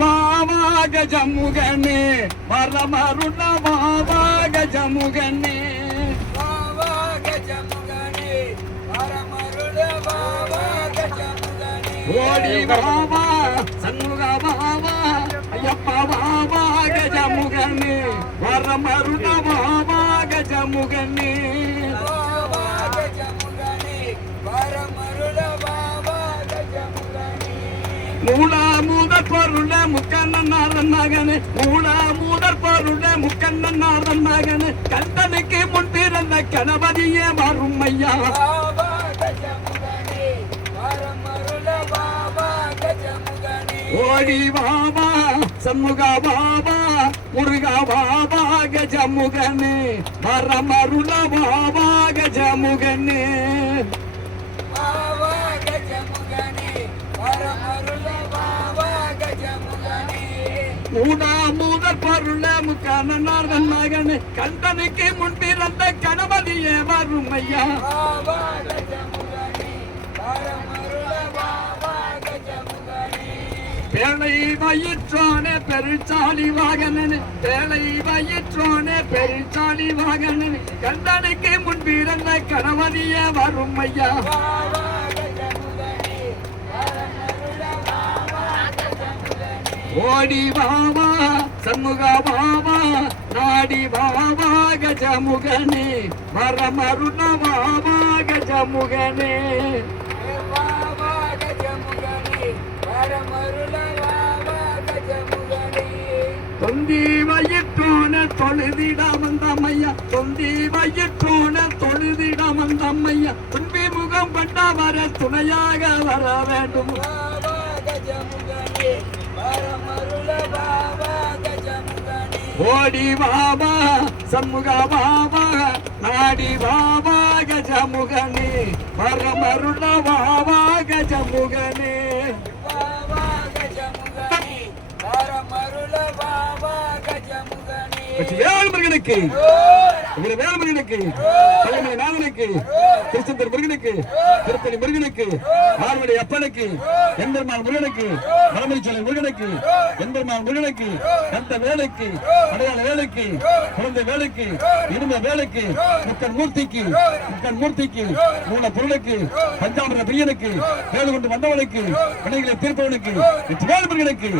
பாபா கஜமுகனே வரமருண பாபா கஜமுகனே ஓடி பாபா சண்முக பாபா ஐயப்பா பாபா கஜமுகனே வரமருண பாபா கஜமுகனே மூலாமூதர் பொருள முக்கண்ணன் மகனே மூலாமூதர் பொருள முக்கண்ணன் மகனே கந்தனுக்கு முன் பிறந்த கணபதியே வரும் ஐயா ஓடி பாபா சண்முக பாபா முருகா பாபா கஜமுகனே வரமருள பாபா கஜமுகனே மூடாமூதர் பொருள முக்கண்ணன் மகனே கந்தனுக்கு முன் பிறந்த கணபதியே வரும் ஐயா பேழை வயிற்றோனே பெருச்சாலி வாகனன் பேழை வயிற்றோனே பெருச்சாலி வாகனன் கந்தனுக்கு முன் பிறந்த கணபதியே வரும் ஐயா ஓடி பாபா சண்முக பாபா நாடி பாபா கஜமுகனே வரமருண பாபா கஜமுகனே தொந்தி வயிற்றோன தொழுதிட வந்தம்மையா தொந்தி வயிற்றோன தொழுதிட வந்தம்மையா துன்பி முகம் கொண்ட வர துணையாக வர வேண்டும் ஓடி பாபா சண்முக பாபா நாடி பாபா கஜமுகனே வரமருள பாபா கஜமுகனே வேல்முருகனுக்கு வேல்முருகனுக்கு பழமலை நாதனுக்கு திருச்செந்தூர் முருகனுக்கு திருப்பதி முருகனுக்கு ஆர்வடி அப்பனுக்கு எம்பெருமான் முருகனுக்கு வடமொழிச்சோலை முருகனுக்கு எம்பெருமான் முருகனுக்கு கந்த வேலைக்கு அடையாள வேலைக்கு குழந்தை வேலைக்கு இனிம வேலைக்கு முக்கன் மூர்த்திக்கு மூல பொருளுக்கு பஞ்சாமிர பிரியனுக்கு வேலு கொண்டு வந்தவனுக்கு வினைகளை தீர்ப்பவனுக்கு வேல்முருகனுக்கு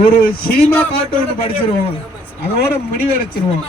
ஒரு சினிமா பாட்டு ஒன்று படிச்சிருவோம், அதோட முடிவடைச்சிருவோம்.